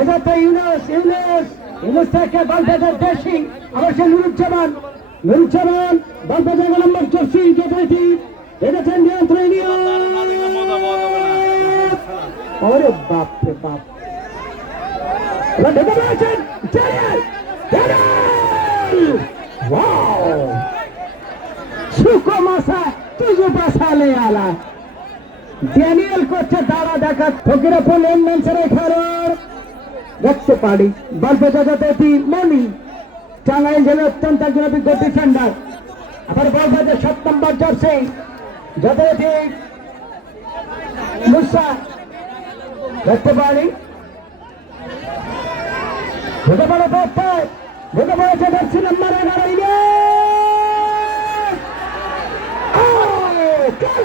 এটা তো ইউনুস ইউনুস ইউনুস থেকে বালবাজার দেশি, আবার সে নুরুজ্জামান নুরুজ্জামান বালবাজার দেখেছেন নিয়ন্ত্রণ ওরে বাপ। রে বাপ ড্যানিয়েল করছে দাঁড়া দেখা, ফকিরা পড়লেন ম্যানসারের খেলোয়াড় দেখতে পারি। গল্পে যাতে মনি? টাঙ্গাইল জেলে অত্যন্ত একজন অভিজ্ঞ ডিফেন্ডার আবার বল বাজে সাত নম্বর জার্সি যথারীতি মুসা দেখতে পারি। ঢুকে পড়ে দেখতে ঢুকে পড়েছে জার্সি নম্বর এগারো ইলিয়াস! ও, কেন?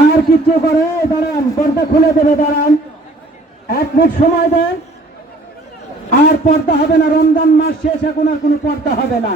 আর কিচ্ছু করে দাঁড়ান পর্দা খুলে দেবে দাঁড়ান। এক মিনিট সময় দেন। আর পর্দা হবে না রমজান মাস শেষ এখন আর কোনো পর্দা হবে না।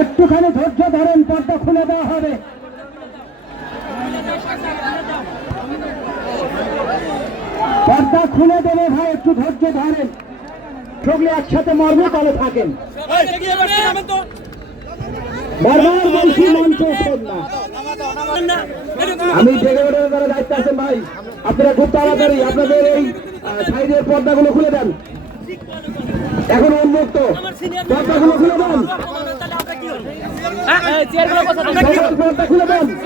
একটুখানি ধৈর্য ধরেন পর্দা খুলে দেওয়া হবে। পর্দা খুলে দেবে ভাই একটু ধৈর্য ধরেন। সগলে একসাথে মরবো তাহলে থাকেন। বারবার বলছি মঞ্চ ওঠেন না আমি যারা দায়িত্ব আছেন ভাই আপনারা খুব তাড়াতাড়ি আপনাদের এই সাইডের পর্দাগুলো খুলে দেন। এখন উন্মুক্ত। পর্দাগুলো খুলে দেন। সাইডের পর্দা খুলে দেন।